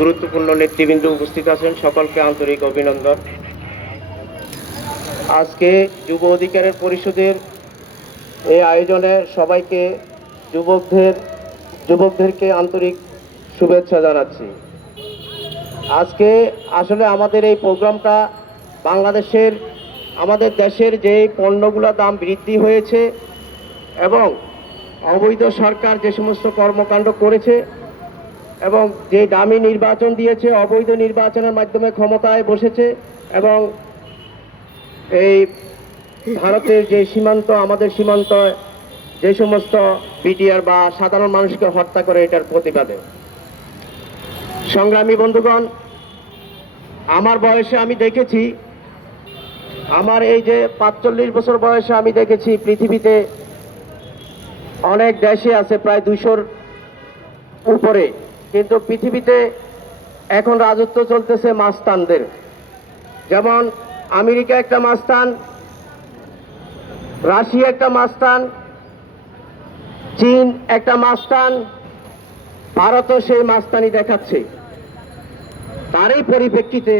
গুরুত্বপূর্ণ নেতৃবৃন্দ উপস্থিত আছেন। সকলকে আন্তরিক অভিনন্দন। আজকে যুব অধিকারের পরিষদের এই আয়োজনে সবাইকে যুবকদের, যুবকদেরকে আন্তরিক শুভেচ্ছা জানাচ্ছি। আজকে আসলে আমাদের এই প্রোগ্রামটা বাংলাদেশের, আমাদের দেশের যে পণ্যগুলোর দাম বৃদ্ধি হয়েছে এবং অবৈধ সরকার যে সমস্ত কর্মকাণ্ড করেছে এবং যে দামি নির্বাচন দিয়েছে, অবৈধ নির্বাচনের মাধ্যমে ক্ষমতায় বসেছে এবং এই ভারতের যে সীমান্ত, আমাদের সীমান্ত, যে সমস্ত বিটিআর বা সাধারণ মানুষকে হত্যা করে এটার প্রতিবাদে। সংগ্রামী বন্ধুগণ, আমার বয়সে আমি দেখেছি, আমার এই যে পাঁচচল্লিশ বছর বয়সে আমি দেখেছি, পৃথিবীতে অনেক দেশে আছে প্রায় দুশোর উপরে। কিন্তু পৃথিবীতে এখন রাজত্ব চলতেছে মাস্তানদের। যেমন আমেরিকা একটা মাস্তান, রাশিয়া একটা মাস্তান, চীন একটা মাস্তান, ভারতও সেই মাস্তানি দেখাচ্ছে। তারই পরিপ্রেক্ষিতে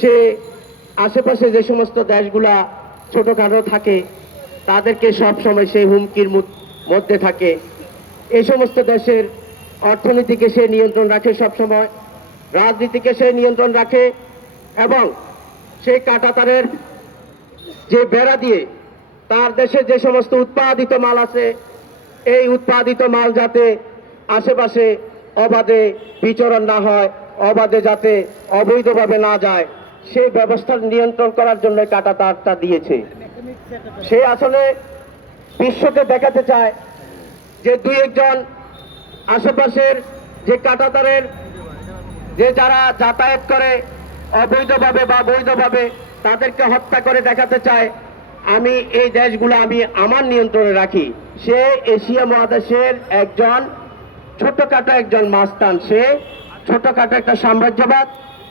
সে আশেপাশে যে সমস্ত দেশগুলা ছোটোখাটো থাকে, তাদেরকে সব সময় সেই হুমকির মধ্যে থাকে। এই সমস্ত দেশের অর্থনীতিকে সে নিয়ন্ত্রণ রাখে সব সময় রাজনীতিকে সে নিয়ন্ত্রণ রাখে, এবং সেই কাটাতারের যে বেড়া দিয়ে তার দেশে যে সমস্ত উৎপাদিত মাল আছে, এই উৎপাদিত মাল যাতে আশেপাশে অবাধে বিচরণ না হয়, অবাধে যাতে অবৈধভাবে না যায় সেই ব্যবস্থা নিয়ন্ত্রণ করার জন্য কাটা তারটা দিয়েছে। সে আসলে বিশ্বকে দেখাতে চায় যে দুই একজন আশেপাশের যে কাটাতারের, যে যারা যাতায়াত করে, অবৈধভাবে বা বৈধভাবে তাদেরকে হত্যা করে দেখাতে চায়, আমি এই দেশগুলো আমি আমার নিয়ন্ত্রণে রাখি। সে এশিয়া মহাদেশের একজন ছোটখাটো একজন মাস্তান। সে ছোটখাটো একটা সাম্রাজ্যবাদ,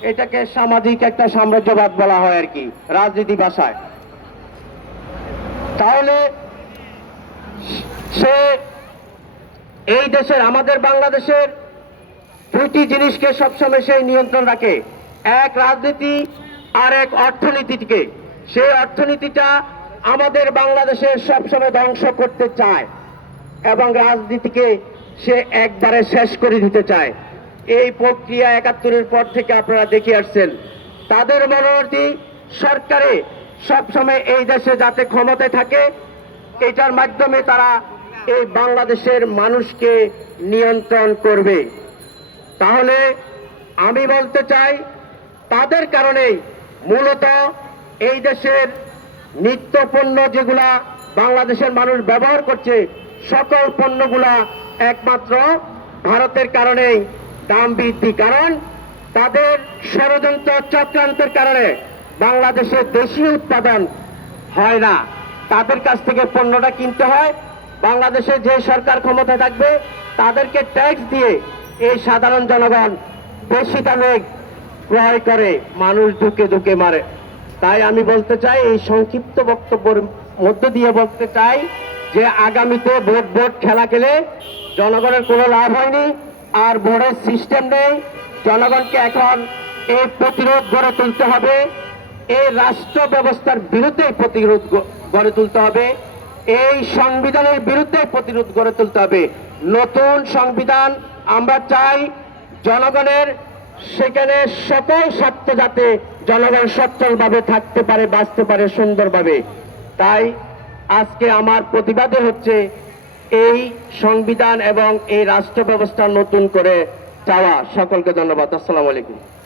এটাকে সামাজিক একটা সাম্রাজ্যবাদ বলা হয় আর কি, রাজনীতি ভাষায়। তাহলে সে এই দেশের, আমাদের বাংলাদেশের দুইটি জিনিসকে সবসময় সেই নিয়ন্ত্রণ রাখে। এক রাজনীতি আর এক অর্থনীতিকে। সেই অর্থনীতিটা আমাদের বাংলাদেশের সবসময় ধ্বংস করতে চায় এবং রাজনীতিকে সে একবারে শেষ করে দিতে চায়। এই প্রক্রিয়া একাত্তরের পর থেকে আপনারা দেখে আসছেন। তাদের মনোনীতি সরকারে সবসময় এই দেশে যাতে ক্ষমতায় থাকে, এটার মাধ্যমে তারা এই বাংলাদেশের মানুষকে নিয়ন্ত্রণ করবে। তাহলে আমি বলতে চাই, তাদের কারণেই মূলত এই দেশের নিত্য পণ্য যেগুলা বাংলাদেশের মানুষ ব্যবহার করছে, সকল পণ্যগুলা একমাত্র ভারতের কারণেই দাম বৃদ্ধি। কারণ তাদের ষড়যন্ত্র চক্রান্তের কারণে বাংলাদেশের দেশীয় উৎপাদন হয় না। তাদের কাছ থেকে পণ্যটা কিনতে হয় বাংলাদেশে যে সরকার ক্ষমতায় থাকবে, তাদেরকে ট্যাক্স দিয়ে এই সাধারণ জনগণ বেশি দামে ক্রয় করে, মানুষ ধুকে ধুকে মারে। তাই আমি বলতে চাই, এই সংক্ষিপ্ত বক্তব্যের মধ্য দিয়ে বলতে চাই যে, আগামীতে ভোট ভোট খেলা খেলে জনগণের কোনো লাভ হয়নি আর ভোটের সিস্টেম নেই। জনগণকে এখন এই প্রতিরোধ গড়ে তুলতে হবে। এই রাষ্ট্র ব্যবস্থার বিরুদ্ধে প্রতিরোধ গড়ে তুলতে হবে। এই সংবিধানের বিরুদ্ধে প্রতিরোধ গড়ে তুলতে হবে। নতুন সংবিধান, আমরা চাই জনগণের সেখানে সকল স্বার্থ যাতে জনগণ সচ্ছলভাবে থাকতে পারে, বাঁচতে পারে সুন্দরভাবে। তাই আজকে আমার প্রতিবাদে হচ্ছে এই সংবিধান এবং এই রাষ্ট্র ব্যবস্থা নতুন করে চাওয়া। সকলকে ধন্যবাদ। আসসালামু আলাইকুম।